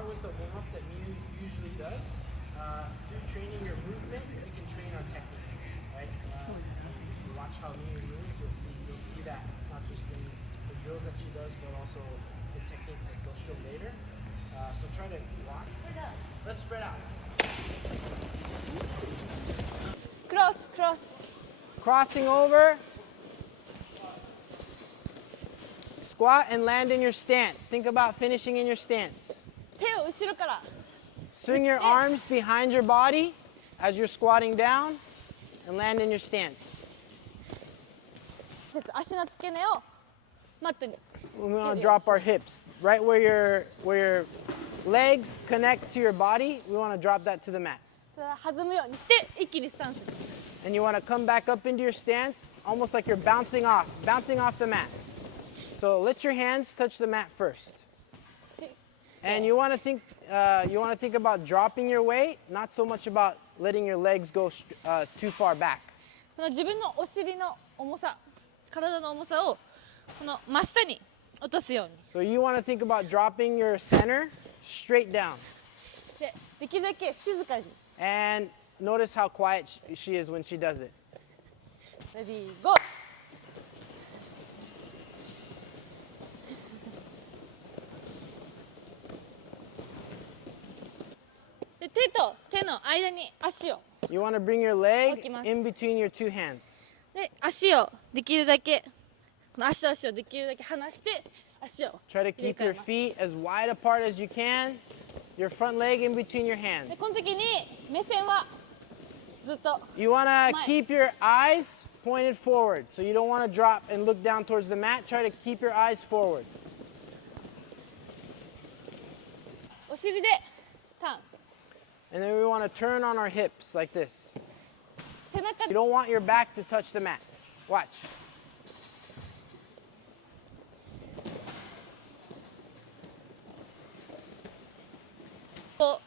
start with the warm-up that Miu usually does. Through training your movement, we can train our technique, right? You watch how Miu moves, you'll see that not just in the drills that she does, but also the technique that they'll show later. So try to walk. Let's spread out. Cross, cross. Crossing over. Squat and land in your stance. Think about finishing in your stance. 手を後ろから。 Swing your arms behind your body as you're squatting down and land in your stance. 足の付け根をマットに。 We want to drop our hips right where your legs connect to your body. We want to drop that to the mat. 弾むようにして一気にスタンス。 And you want to come back up into your stance, almost like you're bouncing off the mat. So let your hands touch the mat first. And you want to think about dropping your weight, not so much about letting your legs go too far back. この自分のお尻の重さ、体の重さをこの真下に落とすように。 So you want to think about dropping your center straight down. できるだけ静かに。 And notice how quiet she is when she does it. レディーゴー。で手と手の間に足を。 You want to bring your leg 置きます。 in between your two hands. で足をできるだけこの足と足をできるだけ離して足を Try to 入れ keep 替え your ます。 feet as wide apart as you can. Your front leg in between your で hands. この時に目線はずっと You want to 前。 keep your eyes pointed forward. So you don't want to drop and look down towards the mat. Try to keep your eyes forward. お尻でターン。 And then we want to turn on our hips like this. 背中 You don't want your back to touch the mat. Watch.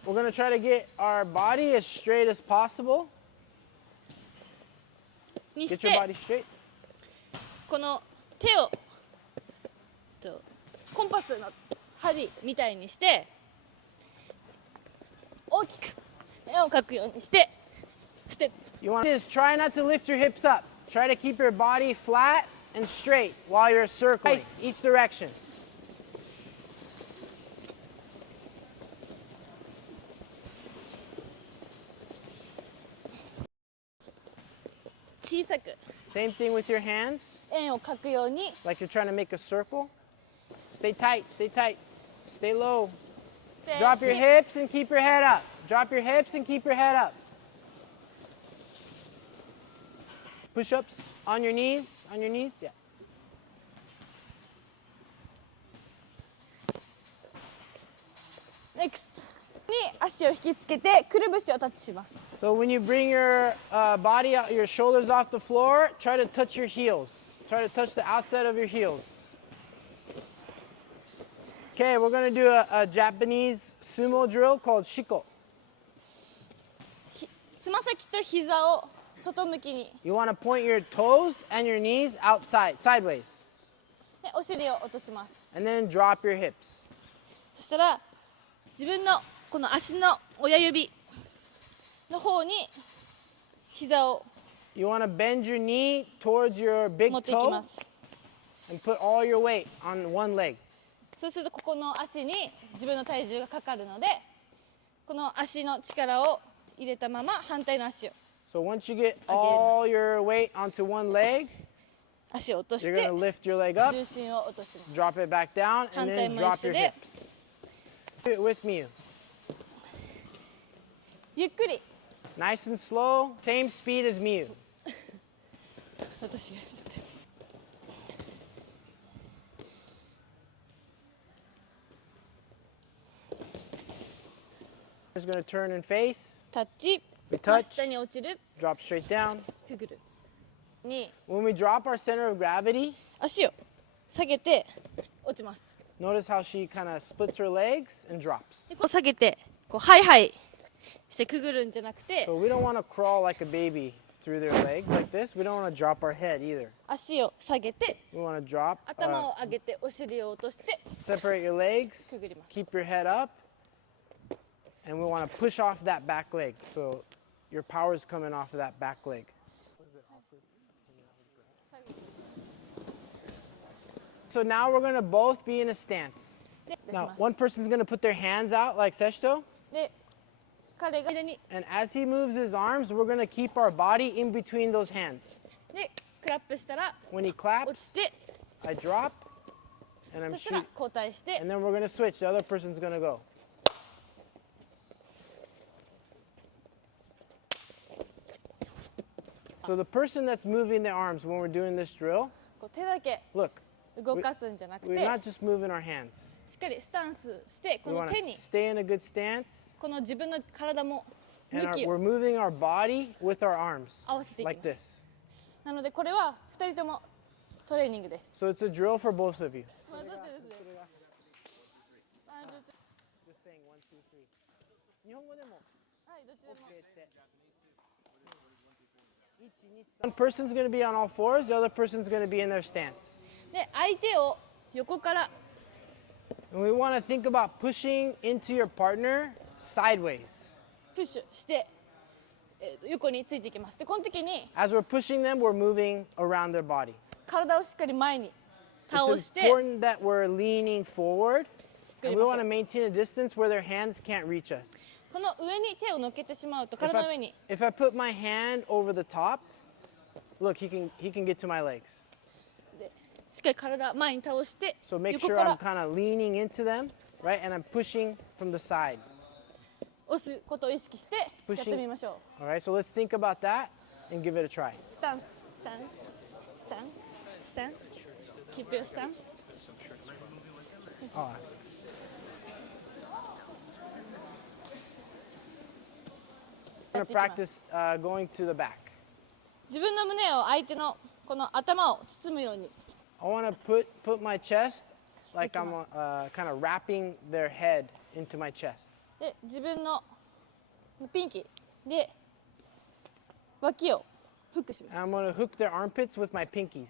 We're going to try to get our body as straight as possible. にし Get your て body straight. この手をコンパスの針みたいにして大きく絵を描くようにしてステップ。 You want to try not to lift your hips up. Try to keep your body flat and straight while you're circling each direction. 小さく Same thing with your hands, 円を描くように like you're trying to make a circle. Stay tight, stay tight. Stay low. で Drop your hips and keep your head up. Drop your hips and keep your head up. Push-ups on your knees, yeah. ネクストに足を引きつけてくるぶしをタッチします。 So when you bring your body out, your shoulders off the floor, try to touch your heels. Try to touch the outside of your heels. Okay, we're gonna do a Japanese sumo drill called shiko. つま先と膝を外向きに You want to point your toes and your knees outside, sideways, でお尻を落とします。 and then drop your hips. そしたら自分のこの足の親指の方に膝を You want to bend your knee towards your big 持っていき toe ます。 and put all your weight on one leg. そうするとここの足に自分の体重がかかるのでこの足の力を入れたまま反対の足を So once you get all your weight onto one leg, 足を落とし you're て going to lift your leg up, 重心を落とします。 drop it back down, and 反対 then も drop 一緒 your で hips. Do it with me. ゆっくり Nice and slow, same speed as Miu. 私がちょっと Just going to turn and face, タッチ We 真 touch. 下に落ちる drop straight down. くぐるに When we drop our center of gravity, 足を下げて落ちます。 notice how she kind of splits her legs and drops. でこう下げてこうハイハイしてくぐるんじゃなくて So we don't want to crawl like a baby through their legs like this. We don't want to drop our head either. 足を下げて We want to drop, 頭を上げてお尻を落として separate your legs, くぐります。 keep your head up, And we want to push off that back leg. So your power is coming off of that back leg. So now we're going to both be in a stance. で出し Now, ます one person's going to put their hands out like Seshito. で彼が間に And as he moves his arms, we're going to keep our body in between those hands. でクラップしたら When he 落 claps, ちて I drop and I'm そしたら shooting. 交代して And then we're going to switch. The other person's going to go. So the person that's moving their arms when we're doing this drill, こう手だけ look, 動かすんじゃなく we're て not just moving our hands. しっかりスタンスしてこ We の want 手 to に stay in a good stance. この自分の体も And 向き we're を moving our body with our arms 合わせていき like ます this. なのでこれは2人ともトレーニングです So it's a drill for both of you. Just saying 1, 2, 3. 日本語でもはいどっちでも One person's going to be on all fours, the other person's going to be in their stance. で相手を横から And we want to think about pushing into your partner sideways. プッシュして、横についていきますでこの時に As we're pushing them, we're moving around their body. 体をしっかり前に It's 倒して important that we're leaning forward, and we want to わ maintain a distance where their hands can't reach us. この上に手を乗っけてしまうと If 体の上に if I put my hand over the top, look, he can get to my legs. でしっかり体前に倒して So make 横 sure か I'm ら kind of leaning into them, right? And I'm pushing from the side. 押すことを意識してやってみましょう All right, so let's think about that and give it a try. スタンススタンススタンススタンス Keep your stance Oh, I'm going to practice going to the back. 自分の胸を相手のこの頭を包むように I want to put my chest like I'm kind of wrapping their head into my chest. で自分のピンキーで脇をフックします And I'm going to hook their armpits with my pinkies.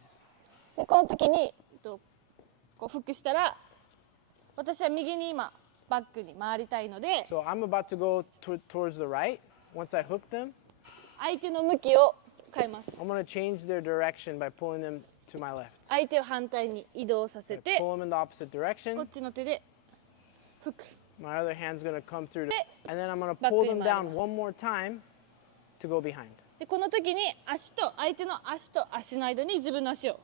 でこの時にこうフックしたら私は右に今バックに回りたいので So I'm about to go towards the right. Once I hook them, 相手の向きを変えます I'm going to change their direction by pulling them to my left. 相手を反対に移動させ I て pull them in the opposite こ direction. っちの手でフック My other hand's going to come through, and then I'm going to Back pull to them your down mind. one more time to go behind. でこの時に足と相手の足と足の間に自分の足を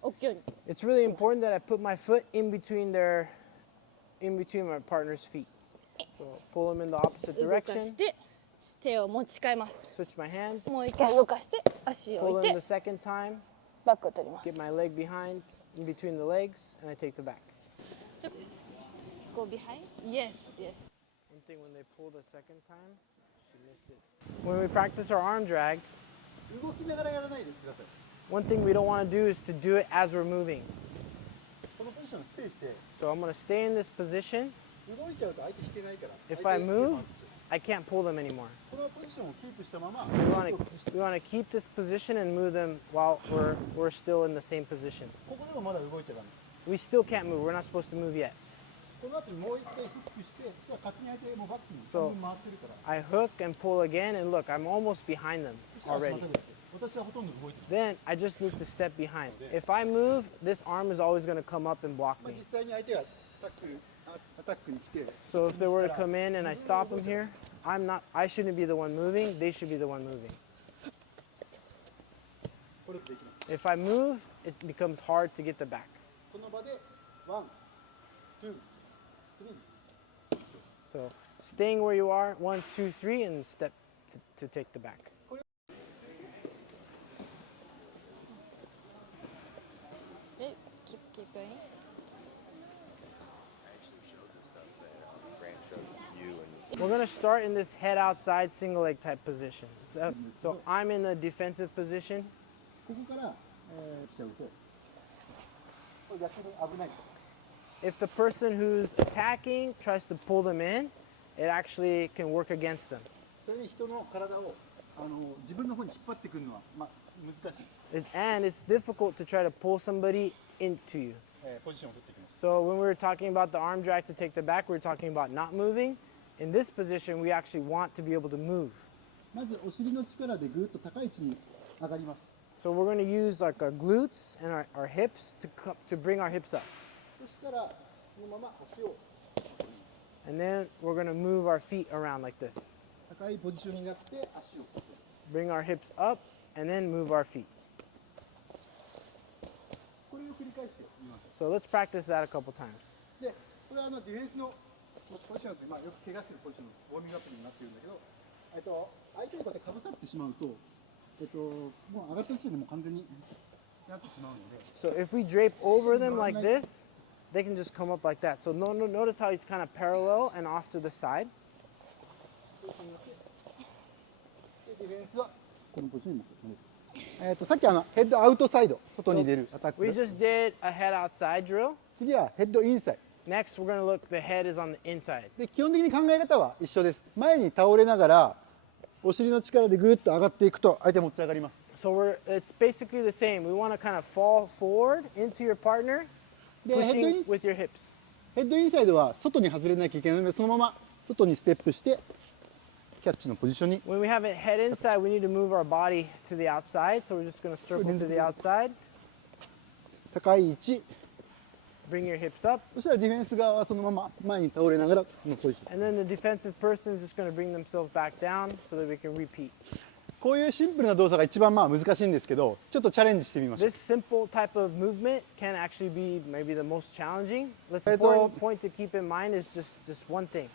置くように It's really important that I put my foot in between my partner's feet. So pull them in the opposite 動か direction. して手を持ち替えます Switch my hands. もう一回動かして足を Pull 置い them て the second time. バックを取ります Get my leg behind, in between the legs, and I take the back. そうです Go behind Yes yes One thing when they pull the second time, she missed it. When we practice our arm drag, 動きながらやらないでください。 one thing we don't want to do is to do it as we're moving. このポジションステイして、 So I'm going to stay in this position. 動いちゃうと相手引けないから。 If I 相手 move, I can't pull them anymore. このポジションをキープしたまま、 We want to keep this position and move them while we're still in the same position. ここでもまだ動いちゃダメ。 We still can't move. We're not supposed to move yet. この後にもう一回フックして、そしたら勝手に相手もうバックに So- 半分回ってるから。 I hook and pull again, and look, I'm almost behind them そしたら already. また出て私はほとんど動いてる。 Then I just need to step behind. If I move, this arm is always going to come up and block まあ me. 実際に相手がアタックに来て、 So if they were to come in and I stop them here, I shouldn't be the one moving. They should be the one moving. これできない。 If I move, it becomes hard to get the back. その場でワン、ツー、スリー。 So staying where you are, 1, 2, 3, and step to take the back. Keep going We're going to start in this head outside single leg type position. So I'm in the defensive position. ここから、来ちゃうと、これ逆に危ない。 If the person who's attacking tries to pull them in, it actually can work against them. それで人の体を自分の方に引っ張ってくるのは、まあ、難しい、And it's difficult to try to pull somebody into you. ポジションを取っていきます。 So when we were talking about the arm drag to take the back, we were talking about not moving. in this position, we actually want to be able to move. まずお尻の力でぐーっと高い位置に上がります。 So we're going to use like our glutes and our hips to bring our hips up. そしたらこのまま足を And then we're going to move our feet around like this. 高いポジションになって足を Bring our hips up and then move our feet. これを繰り返してみます。 So let's practice that a couple times. で、これはディフェンスのポジションで、よく怪我するポジションのウォーミングアップになってるんだけど、相手にこうやってかぶさってしまうと、もう上がった位置でもう完全になってしまうので、 So if we drape over them like this, they can just come up like that. So notice how he's kind of parallel and off to the side. でディフェンスはこのポジションに持ってくる。さっきヘッドアウトサイド、外に出るアタック We で。 just did a head outside drill. 次はヘッドインサイド。 Next, we're going to look, the head is on the inside. で基本的に考え方は一緒です。前に倒れながらお尻の力でぐーっと上がっていくと相手持ち上がります。 So it's basically the same. We want to kind of fall forward into your partner, でヘッドイ pushing ン with your hips. ヘッドインサイドは外に外れなきゃいけないのでそのまま外にステップしてキャッチのポジションに When we have it head inside, we need to move our body to the outside. So we're just going to circle to the outside. 高い位置、 Bring your hips up. そしたらディフェンス側はそのまま前に倒れながらこのポジション。 And then the defensive person is just going to bring themselves back down so that we can repeat. こういうシンプルな動作が一番難しいんですけど、ちょっとチャレンジしてみましょう。 This simple type of movement can actually be maybe the most challenging. The Pero- important point to keep in mind is just one thing.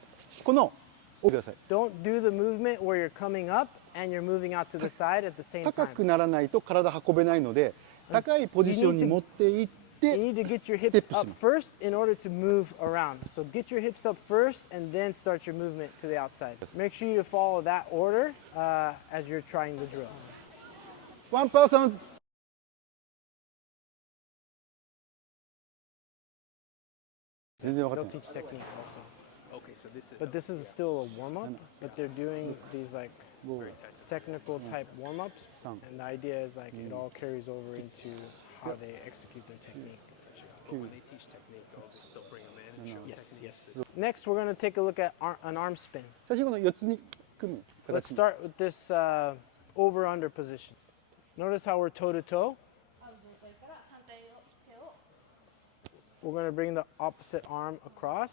このください。 Don't do the movement where you're coming up and you're moving out to the side at the same 高く time. ならないと体運べないので、高いポジションに持っていっ You て need to get your hips Step up します。 first in order to move around. So get your hips up first and then start your movement to the outside. Make sure you follow that order as you're trying the drill. ワンパーソン。全然分か They'll ってない。 teach technique also. Okay, so this is But this is still a warm up, but they're doing these like technical type warm ups. Some. And the idea is like it all carries over into how they execute their technique. when they teach technique, they'll bring them in and show Yes, technique. yes. Next, we're going to take a look at an arm spin. 最初この4つに組む Let's 形に。 start with this over under position. Notice how we're toe to toe. We're going to bring the opposite arm across,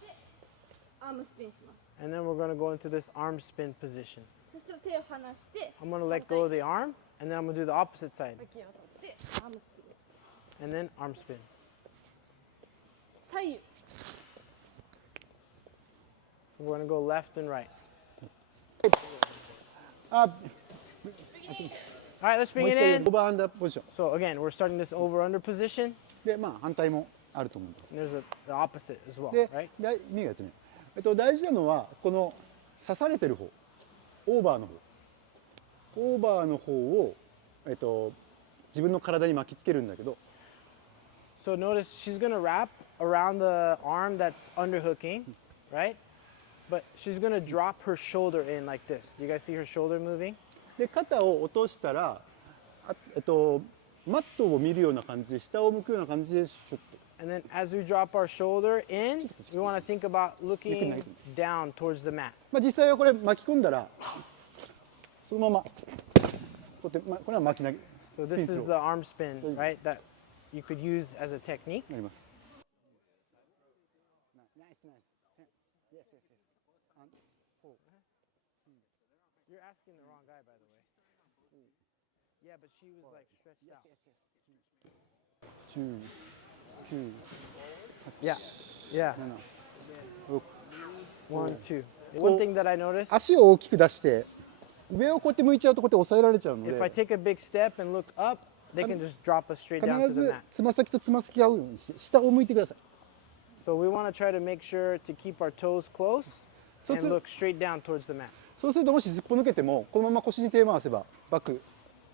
アームスピンします。 and then we're going to go into this arm spin position. そしたら手を離して I'm going to let go of the arm, and then I'm going to do the opposite side, 脇を取ってアームスピン and then arm spin. 左右 So we're going to go left and right. あ、 All right, let's も bring う一 it 回 in. オーバーアンダーポジション So again, we're starting this over under position. で、反対もあると思う。 And there's the opposite as well, で、 right? ミーがやってみる。大事なのはこの刺されてる方、オーバーの方、オーバーの方を自分の体に巻きつけるんだけど、 So notice she's going to wrap around the arm that's underhooking, right? But she's going to drop her shoulder in like this. Do you guys see her shoulder moving? で肩を落としたら、マットを見るような感じで下を向くような感じでシュッと。 And then as we drop our shoulder in, we want to think about looking down towards the mat. 実際はこれ巻き込んだらそのままこうやって、これは巻き投げ So this is the arm spin, right? That you could use as a technique. になります。You're asking the wrong guy, by the way. Yeah, but she was like stretched out. 10、9、 Yeah, yeah. 7、6。 One, two. One thing that I noticed, 足を大きく出して上をこうやって向いちゃうとこうやって押さえられちゃうので if I take a big step and look up, they can just drop us straight down 必 to the ず mat. つま先とつま先合うようにして下を向いてください。 So we want to try to make sure to keep our toes close So and to- look straight down towards the mat. そうするともしずっぽ抜けてもこのまま腰に手を回せばバック。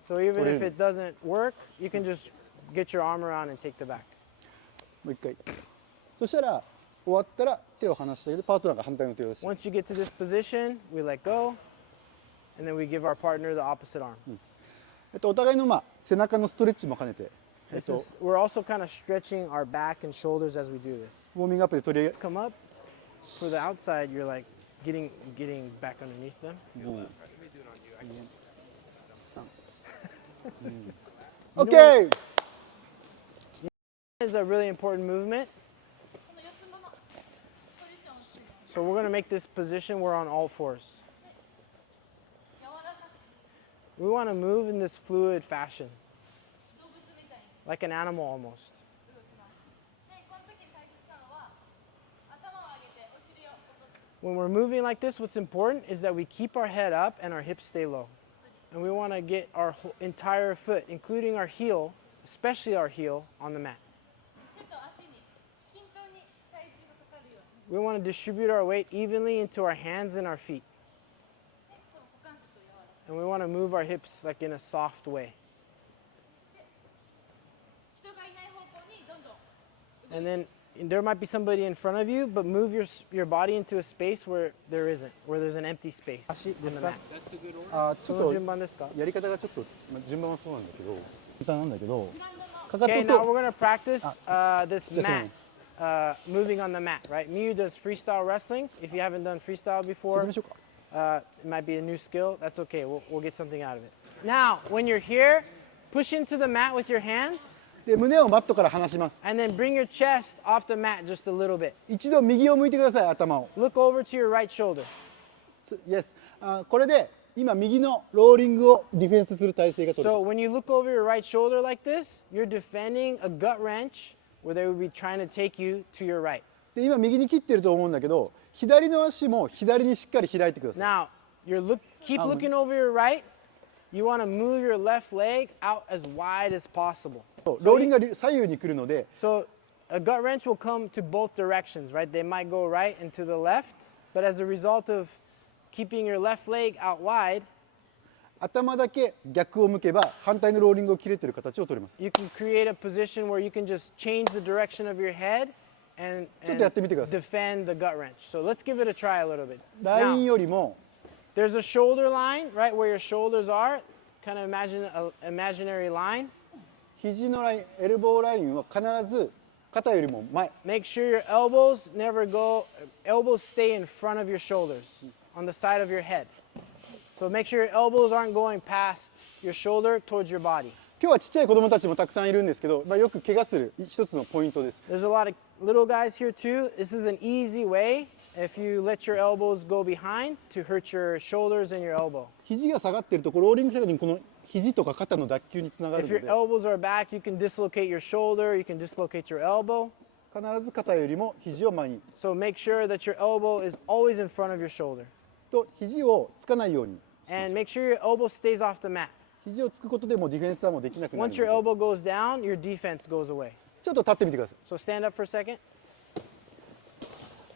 So even if Really? it doesn't work, you can just get your arm around and take the back. もう一回。そしたら終わったら手を離してあげてパートナーが反対の手を出して。 Once you get to this position, we let go, and then we give our partner the opposite arm. お互いの背中のストレッチも兼ねて、 This is, we're also kind of stretching our back and shoulders as we do this. ウォーミングアップで取り Come up. For the outside, you're like getting back underneath them. OK! It's a really important movement. この四つ葉のポジションをする So we're gonna make this position. We're on all fours. 柔らかく We want to move in this fluid fashion, 動物みたいに like an animal almost. 動きますでこの時大切なのは頭を上げてお尻を落とす When we're moving like this, what's important is that we keep our head up and our hips stay low. And we want to get our entire foot, including our heel, especially our heel, on the mat. 手と足に均等に体重がかかるように We want to distribute our weight evenly into our hands and our feet. でこの股関節を柔らか And we want to move our hips like in a soft way. く人がいない方向にどんどん And then there might be somebody in front of you, but move your body into a space where there isn't, where there's an empty space on the mat. あちょっとその順番ですか？やり方がちょっと、まあ、順番はそうなんだけど簡単なんだけどグラウンドのかかと Okay, now と we're going to practice this just a mat, moving on the mat, right? Miyu does freestyle wrestling. If you haven't done freestyle 説 before, 明しようか it might be a new skill. That's okay. We'll get something out of it. Now, when you're here, push into the mat with your hands で胸をマットから離します and then bring your chest off the mat just a little bit. 一度右を向いてください頭を Look over to your right shoulder. Yes これで今右のローリングをディフェンスする体勢が取れ So る when you look over your right shoulder like this, you're defending a gut wrench where they would be trying to take you to your right. で今右に切ってると思うんだけど左の足も左にしっかり開いてください Now, keep looking over your right. You want to move your left leg out as wide as possible. ローリングが左右に来るので So a gut wrench will come to both directions, right? They might go right and to the left, but as a result of keeping your left leg out wide, 頭だけ逆を向けば反対のローリングを切れてる形を取れます you can create a position where you can just change the direction of your head and ちょっとやってみてください defend the gut wrench. So let's give it a try a little bit. ライン Now, よりも there's a shoulder line, right, where your shoulders are. Kind of imagine an imaginary line. 肘のラインエルボーラインは必ず肩よりも前 Make sure your elbows stay in front of your shoulders, on the side of your head. So make sure your elbows aren't going past your shoulder towards your body. 今日はちっちゃい子供たちもたくさんいるんですけど、まあ、よく怪我する一つのポイントです There's a lot of little guys here too. This is an easy way, if you let your elbows go behind, to hurt your shoulders and your elbow. 肘が下がってるところローリングした時にこの肘とか肩の脱臼につながる If の your で elbows are back, you can dislocate your shoulder, you can dislocate your elbow. 必ず肩よりも肘を前に So make sure that your elbow is always in front of your shoulder. と肘をつかないように And make sure your elbow stays off the mat. 肘をつくことでもうディフェンスはもうできなくなる Once your ので elbow goes down, your defense goes away. ちょっと立ってみてください So stand up for a second.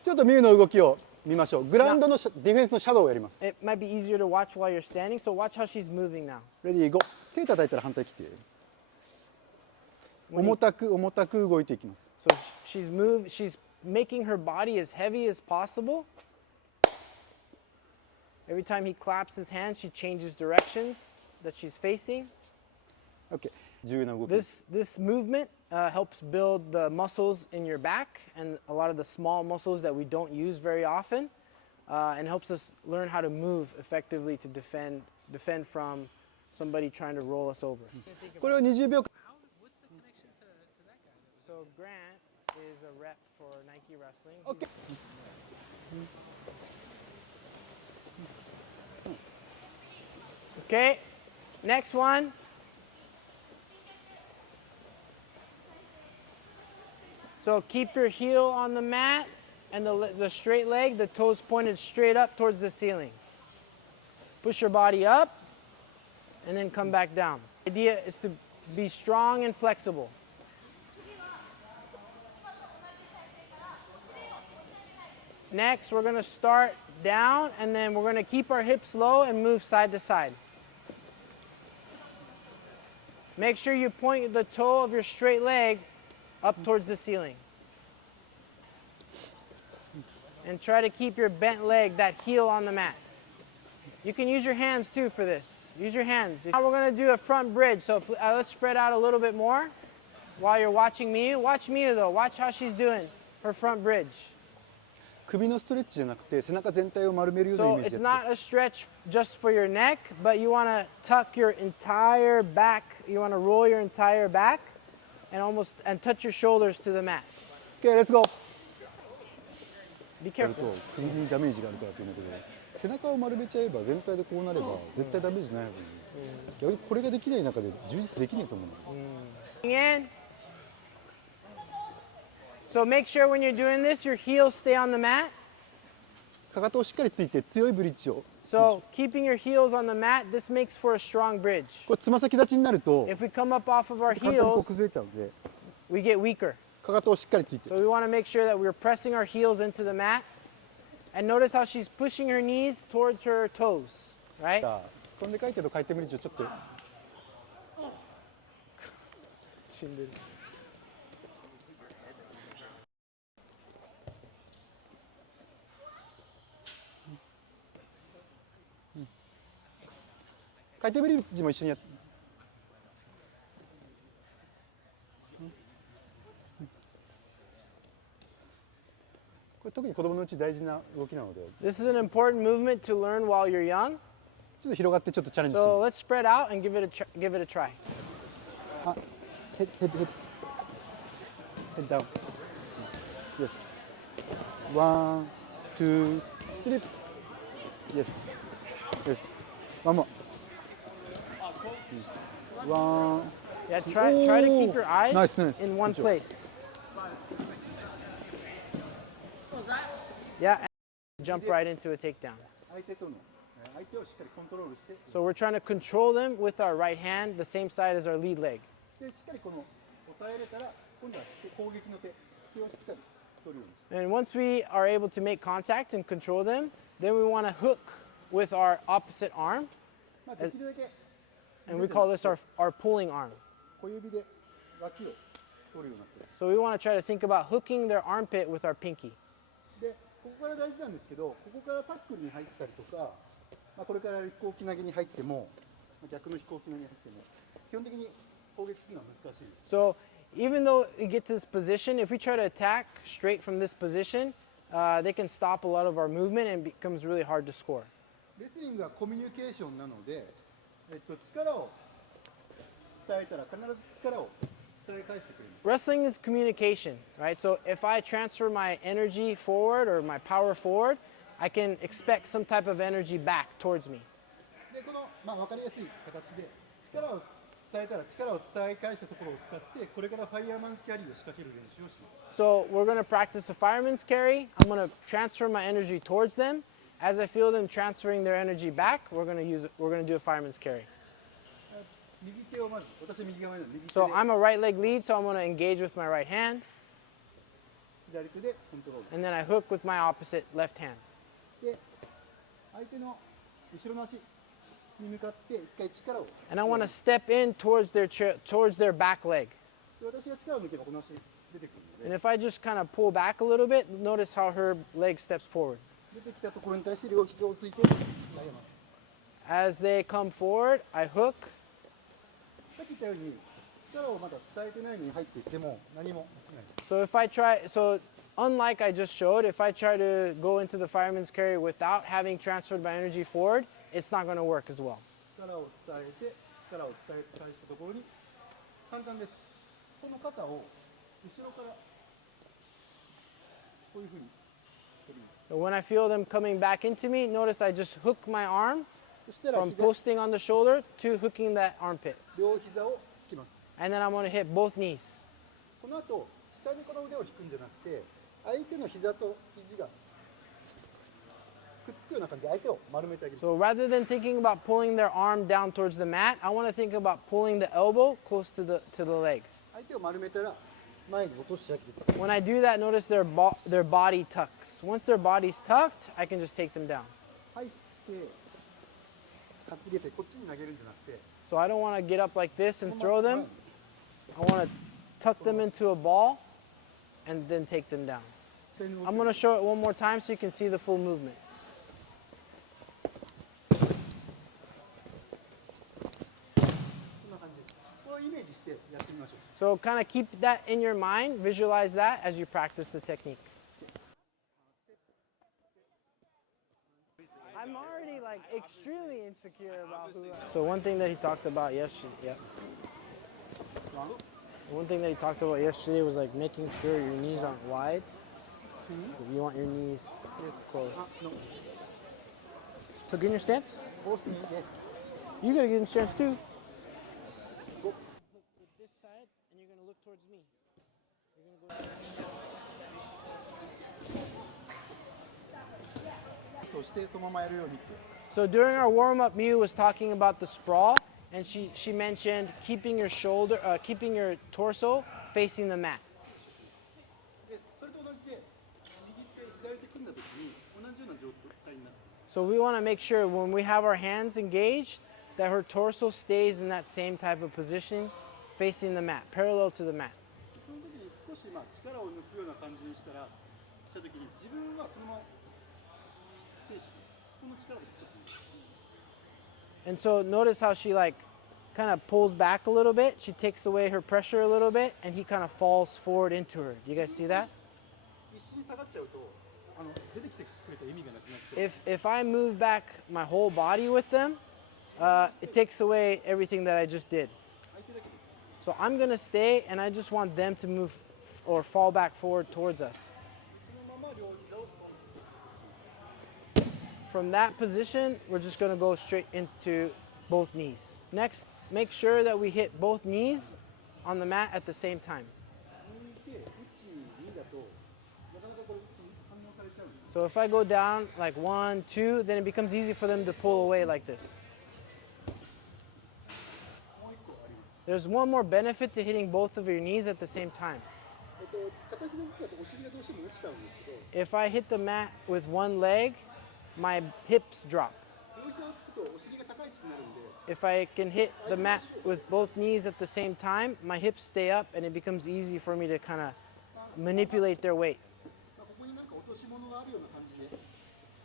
ちょっとミュウの動きを見ましょうグラウンドのディフェンスのシャドウをやります It might be easier to watch while you're standing, so watch how she's moving now. レディーゴー手叩いたら反対切って重たく重たく動いていきます So she's making her body as heavy as possible. Every time he claps his hands, she changes directions that she's facing. OK 重要な動きです This movement helps build the muscles in your back and a lot of the small muscles that we don't use very often, and helps us learn how to move effectively to defend from somebody trying to roll us over. これを20秒間 So Grant is a rep for Nike Wrestling. OK Okay, next one. So keep your heel on the mat and the straight leg, the toes pointed straight up towards the ceiling. Push your body up and then come back down. The idea is to be strong and flexible. Next, we're going to start down and then we're going to keep our hips low and move side to side. Make sure you point the toe of your straight leg up towards the ceiling. And try to keep your bent leg, that heel on the mat. You can use your hands too for this. Use your hands. Now we're going to do a front bridge. So let's spread out a little bit more while you're watching Miyu. Watch Miyu though. Watch how she's doing her front bridge. 首のストレッチじゃなくて背中全体を丸めるようなイ So メージ it's でやって not a stretch just for your neck, but you want to tuck your entire back. You want to roll your entire back and touch your shoulders to the mat. OK、レッツゴー Be やる careful. と首にダメージがあるからっていうんだけど、背中を丸めちゃえば全体でこうなれば絶対ダメージないはずなのに、逆にこれができない中で充実できないと思うの。 In. So make sure when you're doing this, your heels stay on the mat. かかとをしっかりついて強いブリッジを。 So keeping your heels on the mat, this makes for a strong bridge. これつま先立ちになると If we come up off of our 簡単にこう heels, 崩れちゃうので、 we get weaker. かかとをしっかりついて So we want to make sure that we're pressing our heels into the mat. And notice how she's pushing her knees towards her toes, right? 飛んでかいけど回転ブリッジをちょっと回転ブリッジも一緒にやって、これ特に子供のうち大事な動きなので、 This is an important movement to learn while you're young. ちょっと広がってちょっとチャレンジしてみ So て。 let's spread out and give it a try. ヘッダウン。Yes. 1, 2, 3. Yes. Yes. One more. 1. Yeah, try to keep your eyes Nice, nice. in one Good job. place. Yeah, and jump right into a takedown. 相手をしっかりコントロールして、 So we're trying to control them with our right hand, the same side as our lead leg. でしっかりこの抑えれたら、今度は攻撃の手をしっかり取るように。 And once we are able to make contact and control them, then we want to hook with our opposite arm, まあできるだけ and we call this our pulling arm. 小指で脇を取るようになってる。 So we want to try to think about hooking their armpit with our pinky. で、ここから大事なんですけど、ここからタックルに入ったりとか、まあ、これから飛行機投げに入っても、まあ逆の飛行機投げに入っても、基本的に攻撃するのは難しい。 So even though we get to this position, if we try to attack straight from this position, they can stop a lot of our movement and it becomes really hard to score. レスリングはコミュニケーションなので、力を伝えたら必ず力を伝え返してくれる。 Wrestling is communication, right? So if I transfer my energy forward or my power forward, I can expect some type of energy back towards me. で、この、まあ、分かりやすい形で、力を伝えたら力を伝え返したところを使って、これからファイヤーマンズキャリーを仕掛ける練習をします。 So we're going to practice a fireman's carry. I'm going to transfer my energy towards them. As I feel them transferring their energy back, we're going to do a fireman's carry. 右手をまず、私は右側になる。右手で So I'm a right leg lead, so I'm going to engage with my right hand, 左手でコントロール。 and then I hook with my opposite left hand. で、相手の後ろの足に向かって一回力を。 And I want to step in towards their back leg. で、私が力を抜けばこの足出てくるの And で、 if I just kind of pull back a little bit, notice how her leg steps forward. 出てきたところに対して両膝をついて投げます。 As they come forward, I hook. さっき言ったように力をまだ伝えてないのに入っていっても何も起きない。 So unlike I just showed, if I try to go into the fireman's carry without having transferred my energy forward, it's not going to work as well. 力を伝えて力を伝え返したところに簡単です。この肩を後ろからこういうふうに取ります。 So when I feel them coming back into me, notice I just hook my arm そしたら from posting on the shoulder to hooking that armpit. 両膝をつきます。 And then I'm going to hit both knees. この後下にこの腕を引くんじゃなくて相手の膝と肘がくっつくような感じで相手を丸めてあげる。 So rather than thinking about pulling their arm down towards the mat, I want to think about pulling the elbow close to the leg. 相手を丸めたら前に落とし上げて。 When I do that, notice their body tucks. Once their body's tucked, I can just take them down. 入って担げてこっちに投げるんじゃなくて。 So I don't want to get up like this and throw them. I want to tuck them into a ball and then take them down. I'm going to show it one more time so you can see the full movement. こんな感じです。これをイメージしてやってみましょう。 So kind of keep that in your mind, visualize that as you practice the technique. I'm already like extremely insecure about who. So one thing that he talked about yesterday, One thing that he talked about yesterday was like making sure your knees aren't wide. You want your knees close. No. So get in your stance. Both knee, yes. You gotta get in stance too. Look this side, and you're gonna look towards me. You're gonna go. そしてそのままやるようにって。 So during our warm-up, Miu was talking about the sprawl, and she mentioned keeping your keeping your torso facing the mat. で、それと同じで、右手、左手組んだ時に同じような状態になる。 So we want to make sure when we have our hands engaged that her torso stays in that same type of position, facing the mat, parallel to the mat. その時に少し力を抜くような感じにした時に自分はそのままステージこの力でちょっと。 And so notice how she like kind of pulls back a little bit. She takes away her pressure a little bit, and he kind of falls forward into her. Do you guys see that? 一緒に下がっちゃうと出てきてくれた意味がなくなっちゃう。 If I move back my whole body with them, it takes away everything that I just did. 相手だけで。 So I'm gonna stay, and I just want them to move or fall back forward towards us. そのまま両膝を From that position, we're just gonna go straight into both knees. Next, make sure that we hit both knees on the mat at the same time. 抜いて1、2だとなかなかこれ反応されちゃうんです。 So if I go down like 1, 2, then it becomes easy for them to pull away like this. もう一個あります。 There's one more benefit to hitting both of your knees at the same time. 形で実はお尻がどうしても落ちちゃうんですけど、 If I hit the mat with one leg, my hips drop. 両膝をつくとお尻が高い位置になるんで、 If I can hit the mat with both knees at the same time, my hips stay up and it becomes easy for me to kind of manipulate their weight. ここになんか落とし物があるような感じで、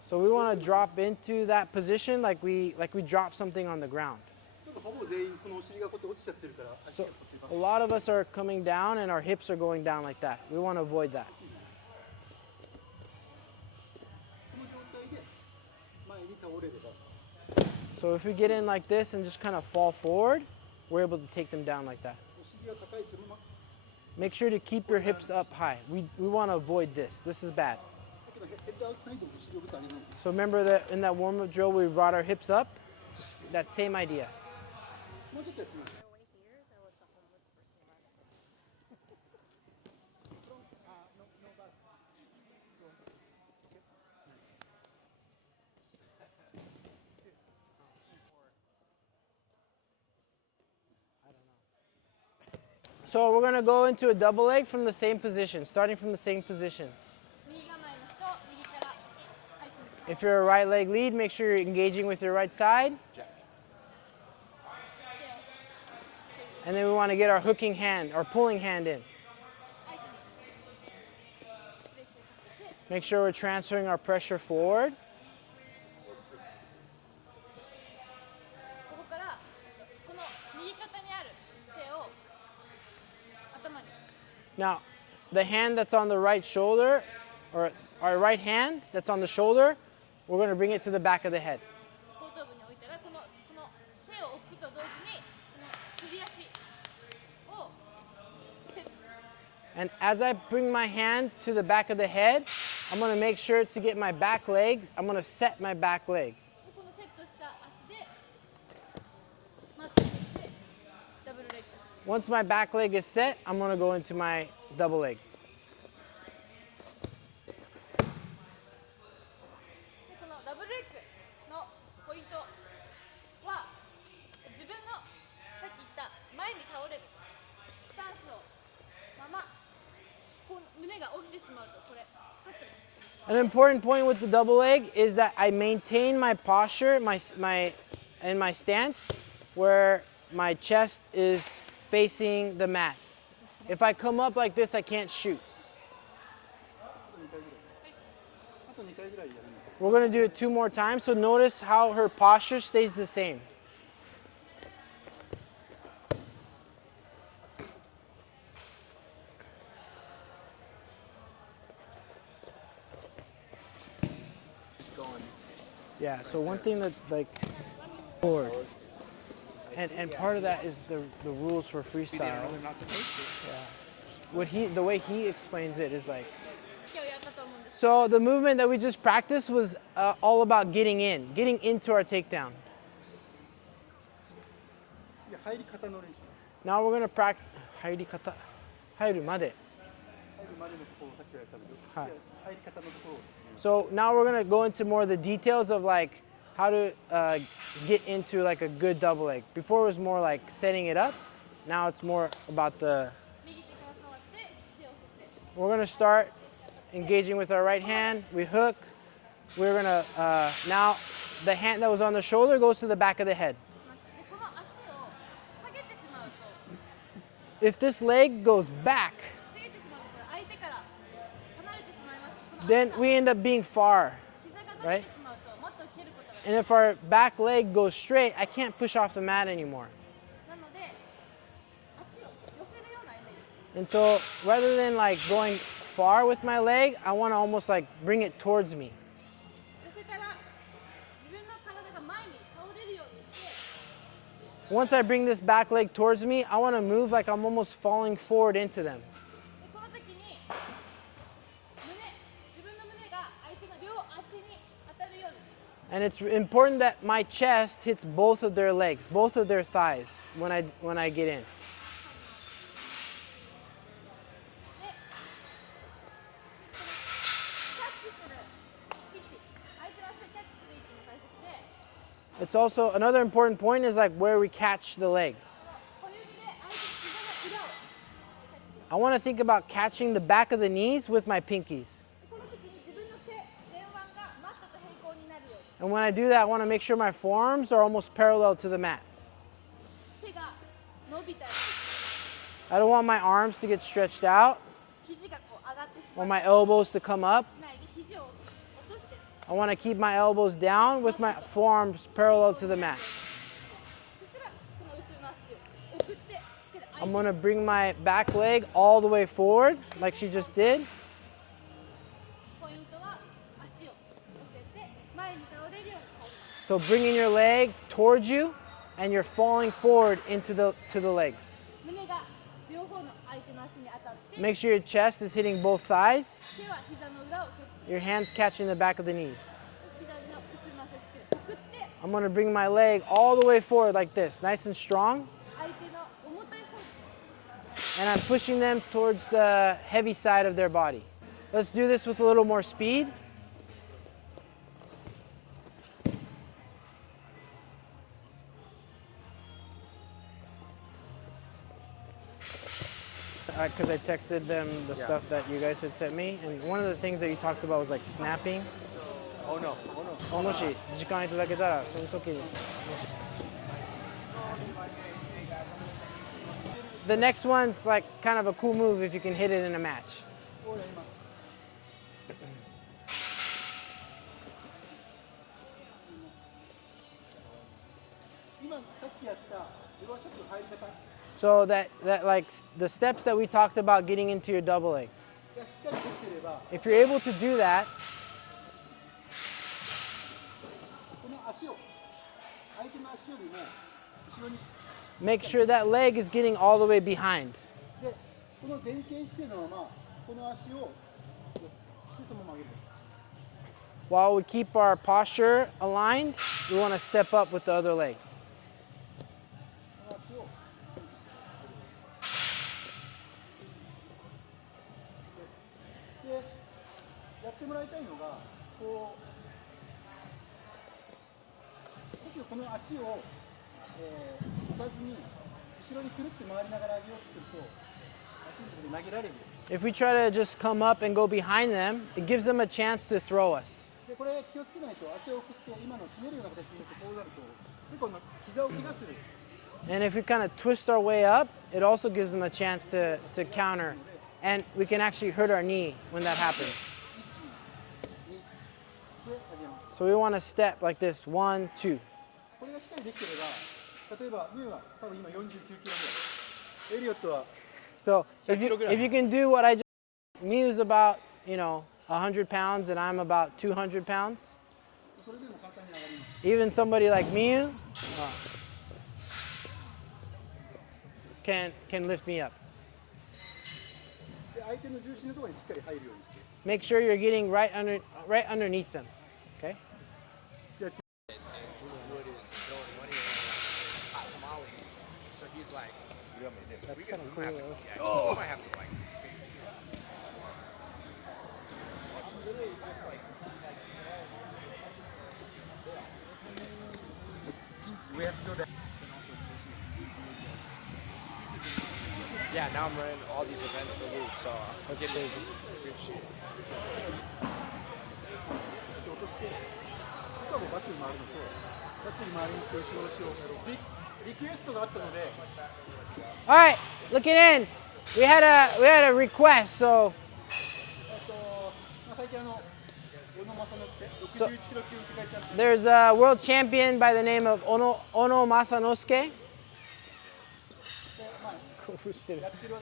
So we want to drop into that position like we drop something on the ground. ちょっとほぼ全員このお尻がこうやって落ちちゃってるから足 So がこうやって a lot of us are coming down and our hips are going down like that. We want to avoid that. この状態で前に倒れれば So if we get in like this and just kind of fall forward, we're able to take them down like that. お尻が高い位置のまま Make sure to keep your hips up high. We want to avoid this. This is bad. だけどヘッドアウトサイドのお尻を振ってあげない。 So remember that in that warm-up drill we brought our hips up? Just that same idea. もうちょっとやってみます。 So we're going to go into a double leg from the same position, starting from the same position. 右構えの人、右から入ってみて If you're a right leg lead, make sure you're engaging with your right side. And then we want to get our hooking hand, our pulling hand in. 相手にプレスをかけて Make sure we're transferring our pressure forward. ここからこの右肩にある手を頭に Now, the hand that's on the right shoulder, or our right hand that's on the shoulder, we're going to bring it to the back of the head. 後頭部に置いたらこの手を置くと同時にこの首足をセットします And as I bring my hand to the back of the head, I'm going to make sure to get my back legs. I'm going to set my back leg. でこのセットした足でマットにしてダブルレッグ Once my back leg is set, I'm going to go into my double leg. でこのダブルレッグのポイントは自分のさっき言った前に倒れるスタンスのままこう胸が起きてしまうとこれパッと An important point with the double leg is that I maintain my posture, my stance, where my chest is facing the mat. If I come up like this, I can't shoot. あと2回ぐらいやるんで。 We're going to do it 2 more times, so notice how her posture stays the same. Yeah, so one thing that like board. And part of that is the rules for freestyle. They're not supposed to. Yeah. The way he explains it is like, 今日やったと思うんです。 so the movement that we just practiced was all about getting into our takedown. 次入り方の練習。 Now we're gonna practice 入り方。入るまで。入るまでのところをさっきやったけど、はい次は入り方のところを説明。 So now we're gonna go into more of the details of like how to get into like a good double leg. Before it was more like setting it up. Now it's more about the. 右手から触って手を振って。 We're gonna start engaging with our right hand. We hook. We're gonna now the hand that was on the shoulder goes to the back of the head. でこの足を下げてしまうと、 If this leg goes back, 下げてしまうと相手から離れてしまいます。この then 足が we end up being far. 膝が伸びてしまうとマットを蹴ることができ And if our back leg goes straight, I can't push off the mat anymore. なので足を寄せるようなイメージ。 And so rather than like going far with my leg, I want to almost like bring it towards me. 寄せたら自分の体が前に倒れるようにして、 Once I bring this back leg towards me, I want to move like I'm almost falling forward into them. でこの時に自分の胸が相手の両足に当たるように。 And it's important that my chest hits both of their legs, both of their thighs when I get in. で、キャッチする位置、相手の足をキャッチする位置も大切で、 It's also another important point is like where we catch the leg. 小指で相手の膝の裏をキャッチする。 I want to think about catching the back of the knees with my pinkies. この時に自分の手、前腕がマットと平行になるように。 And when I do that, I want to make sure my forearms are almost parallel to the mat. 手が伸びたり、 I don't want my arms to get stretched out 肘がこう上がってしま or う。 my elbows to come up. しないで肘を落として、 I want to keep my elbows down with my forearms parallel to the mat. そしたらこの後ろの足を送ってしっかり相 I'm 手 going to bring my back leg all the way forward like she just did. ポイントは足を寄せて前に倒れるように入る。 So bringing your leg towards you and you're falling forward into the legs. 胸が両方の相手の足に当たって Make sure your chest is hitting both thighs. 手は膝の裏をキャッチし Your hands catching the back of the knees. 左の後ろの足をしっかり送って I'm going to bring my leg all the way forward like this, nice and strong. 相手の重たい方に And I'm pushing them towards the heavy side of their body. Let's do this with a little more speed. Because I texted them the stuff that you guys had sent me, and one of the things that you talked about was like snapping. Oh no. もし時間いただけたらその時に。The next one's like kind of a cool move if you can hit it in a match. をやります。今さっきやった両足の入り方 So that like the steps that we talked about getting into your double leg. がしっかりできてれば、 If you're able to do that, この足を相手の足よりも後ろにし make sure that leg is getting all the way behind. て、この前傾姿勢のままこの足をそのまま上げる。 While we keep our posture aligned, we want to step up with the other leg. この足をでやってもらいたいのがこうさっきこの足を、置かずに後ろにくるって回りながら上げようとするとあっちのところで投げられる。 If we try to just come up and go behind them, it gives them a chance to throw us. でこれ気をつけないと足を送って今のひねるような形になってこうなると結構膝を怪我する。 And if we kind of twist our way up, it also gives them a chance to counter. And we can actually hurt our knee when that happens. で上げます。 So we want to step like this, 1, 2. これがしっかりできてれば、例えばムーは多分今49キロぐらい。エリオットは So if 100 if you can do what I just, Mew's about, 100 pounds and I'm about 200 pounds. それでも簡単に上がります。 Even somebody like Miyu can lift me up. で相手の重心のところにしっかり入るようにして。 Make sure you're getting right underneath them. Okay. じゃあ Wood is throwing money around hot tamales. So he's like, we might have to like. We have to do that. Yeah, now I'm running all these events for Luke, so I'm getting good shit. 落として、あとはもうバッチリ回るのと、バッチリ回りに後ろ後ろリクエストがあったので、 All right, look it in. We had a request, so まあ、最近小野正之介、61キロ級世界チャンピオン。 there's a world champion by the name of Ono Masanosuke. まあ、やってる技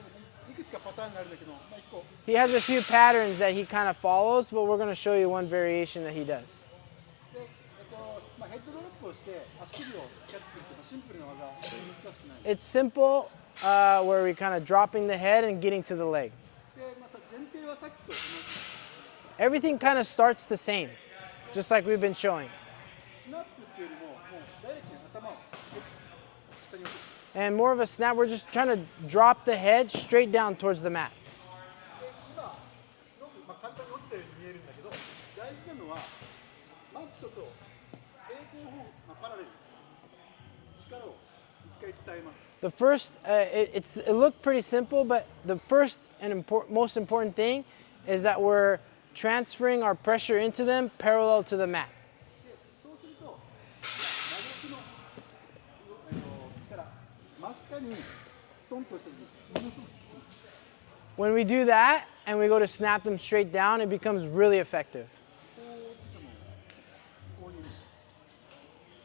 いくつかパターンがあるんだけど、まあ、1個 He has a few patterns that he kind of follows, but we're going to show you one variation that he does. で、まあ、ヘッドドロップをして足首をキャッチするというシンプルな技、難しくない。 It's simple, where we're kind of dropping the head and getting to the leg. で、まあ、前提はさっきと同じ Everything kind of starts the same, just like we've been showing. スナップっていうよりも、もうダイレクトに頭を下に落として。 And more of a snap, we're just trying to drop the head straight down towards the mat. で今すごく、まあ、簡単に落ちたように見えるんだけど、大事なのはマットと平行方向、まあ、パラレル力を一回伝えます。 The first, it looked pretty simple, but the first and most important thing is that we're transferring our pressure into them parallel to the mat. でそうすると真逆の力真下にストンとした時にものすごく When we do that and we go to snap them straight down, it becomes really effective. こういう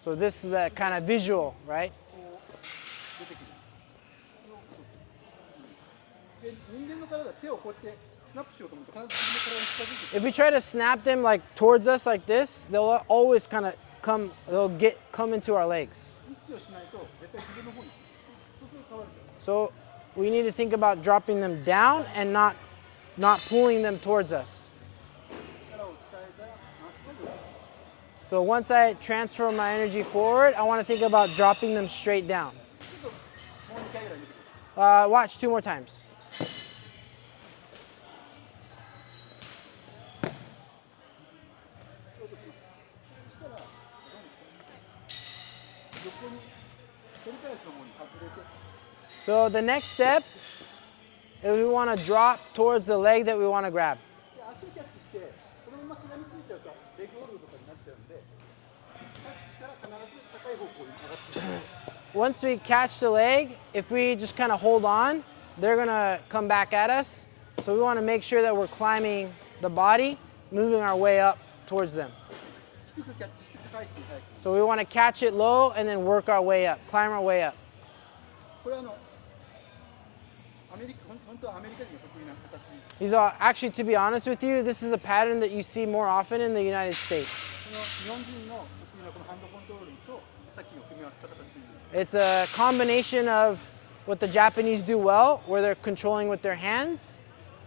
So this is that kind of visual, right? こう出てくる。で人間の体手をこうやってスナップしようと思うと必ず自分の体に近づいて If we try to snap them like towards us like this, they'll always kind of come into our legs. 意識をしないと絶対自分の方にそうすると変わるんですよ。 So we need to think about dropping them down and not pulling them towards us. 力を伝えたらまっすぐ So once I transfer my energy forward, I want to think about dropping them straight down. ちょっともう2回ぐらい見てください。 Watch 2 more times. そしたら横に取り返しの方に外れて So the next step is we want to drop towards the leg that we want to grab. で足をキャッチしてそのまましがみついちゃうとレッグホールドとかになっちゃうんでキャッチしたら必ず高い方向に上がってくる。 Once we catch the leg, if we just kind of hold on, they're going to come back at us. So we want to make sure that we're climbing the body, moving our way up towards them. 低くキャッチして高い位置に早く。 So we want to catch it low and then work our way up, climb our way up. これアメリカ本当はアメリカ人が得意な形。 These actually, to be honest with you, this is a pattern that you see more often in the United States. この日本人の得意なこのハンドコントロールとさっきの組み合わせた形に。 It's a combination of what the Japanese do well, where they're controlling with their hands,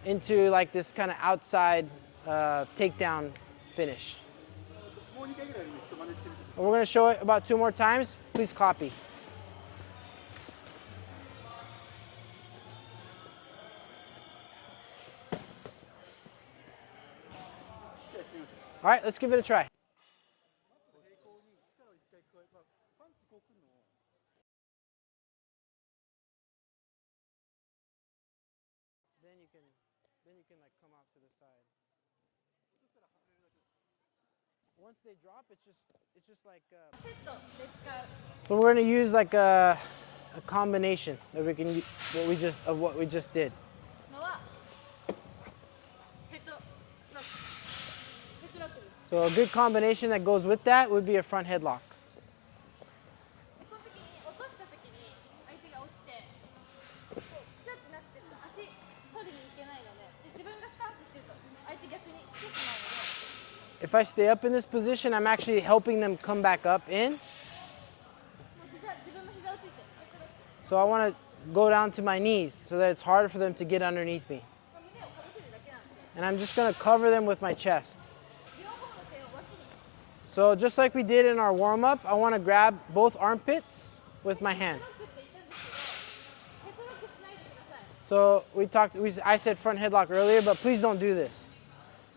into like this kind of outside takedown finish. もう2回ぐらいでちょっと真似してみて。 And we're going to show it about 2 more times. Please copy. じゃあやってみましょう。 All right, let's give it a try. 平行に力を1回加えたパンチこうくるのを。 Then you can like come out to the side. Once they drop, it's just like セットで使う so we're going to use like a combination that we can what we just did. のはヘッドロックヘッドロックです So a good combination that goes with that would be a front headlock. この時に落とした時に相手が落ちてこうクシャってなってると足取りに行けないので自分がスタンスしてると相手逆に来てしまうので if I stay up in this position, I'm actually helping them come back up in. もう自分の膝をついて、 So I want to go down to my knees so that it's harder for them to get underneath me. 胸をかぶせるだけなんで、 And I'm just going to cover them with my chest. 両方の手を脇に、 So just like we did in our warm-up, I want to grab both armpits with my hand. ヘッドロックって言ったんですけど、ヘッドロックしないでください。 So I said front headlock earlier, but please don't do this.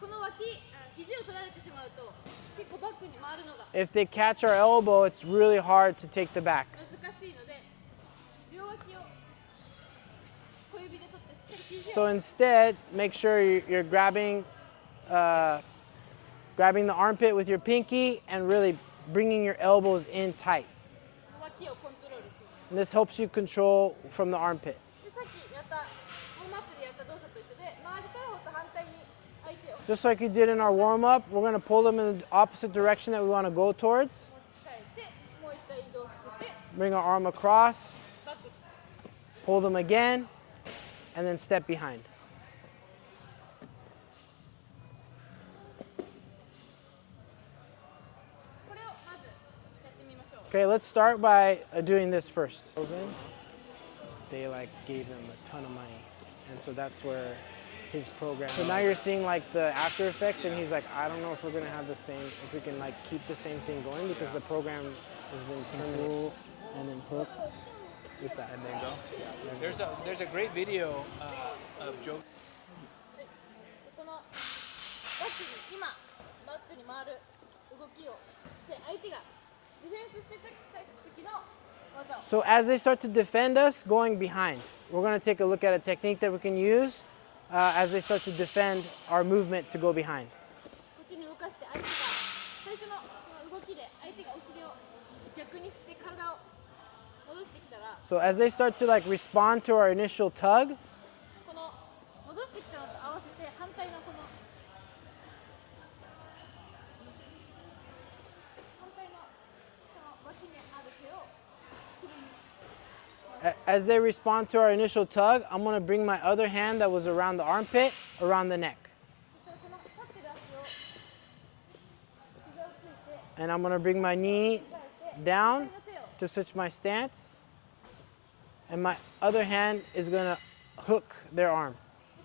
この脇、肘を取られてしまうと、結構バックに回るのが If they catch our elbow, it's really hard to take the back. 難しいので、両脇を小指で取ってしっかり肘 So を instead, make sure you're grabbing the armpit with your pinky and really bringing your elbows in tight. 脇をコントロールする。 And this helps you control from the armpit. で、さっきやったウォームアップでやった動作と一緒で、回りたい方と反対に相手を Just like you did in our warm-up, we're going to pull them in the opposite direction that we want to go towards. 持ち替えて、もう一回移動させて、 Bring our arm across, バックに。 pull them again, and then step behind. これをまずやってみましょう。 Okay, let's start by doing this first. They gave him a ton of money, and so that's where his program. So now you're seeing the after effects, and he's like, I don't know if we're gonna have the same, if we can keep the same thing going because the program has been control and then hook with that. And then go. There's a great video of Joe. でこのバックに今バックに回る動きをして相手がディフェンスしてきた時の技を So as they start to defend us, going behind, we're gonna take a look at a technique that we can use as they start to defend our movement to go behind. こっちに動かして相手が最初のこの動きで相手がお尻を逆に振って体を戻してきたら So as they start to respond to our initial tug, この戻してきたのと合わせて反対のこの脇にある手を首に as they respond to our initial tug, I'm gonna bring my other hand that was around the armpit around the neck. そしてこの立ってる足を膝をついて And I'm gonna bring my knee 抱えて down 反対の手を to switch my stance. And my other hand is gonna hook their arm.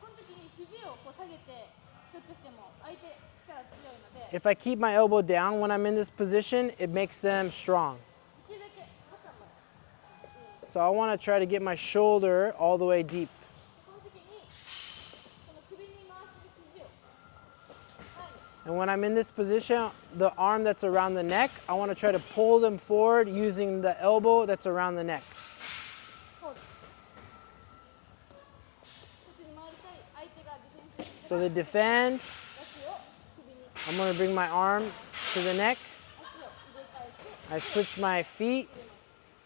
この時に肘をこう下げてフックしても相手力強いので If I keep my elbow down when I'm in this position, it makes them strong. できるだけ肩も So I wanna try to get my shoulder all the way deep. この時にこの首に回してる肘を前に And when I'm in this position, the arm that's around the neck, I wanna try to pull them forward using the elbow that's around the neck. こうですこっちに回りたい相手がディフェンスして So they defend. 足を首に I'm gonna bring my arm to the neck. 足を入れ替えて I switch my feet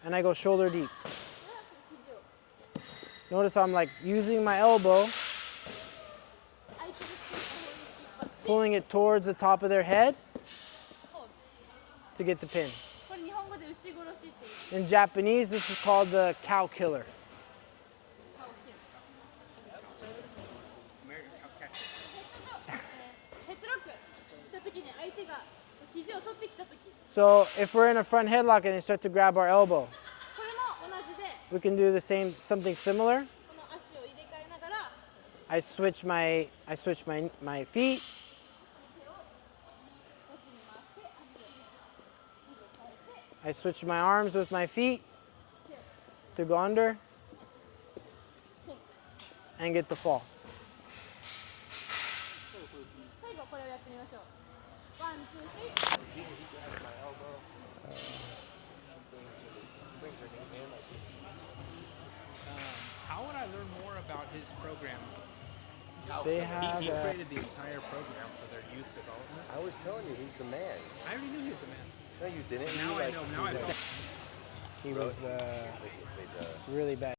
and I go shoulder deep. では肘を Notice I'm using my elbow, 相手のスペースの方に引っ張って pulling it towards the top of their head こう to get the pin. これ日本語で牛殺しっていう In Japanese, this is called the cow killer. 顔を切る American cow catcher. ヘッドロックした時に相手が肘を取ってきた時 So if we're in a front headlock and they start to grab our elbow, これも同じで we can do something similar. この足を入れ替えながら I switch my feet 手を脇に回って足を入れ替えて I switch my arms with my feet 手を to go under 変化 and get the fall. 最後これをやってみましょうワン、ツー、スリー How would I learn more about his program? They have He created the entire program for their youth development. I was telling you, he's the man. I already knew he was a man. No, you didn't. Now You, I know. Now I know. He was He's, really bad.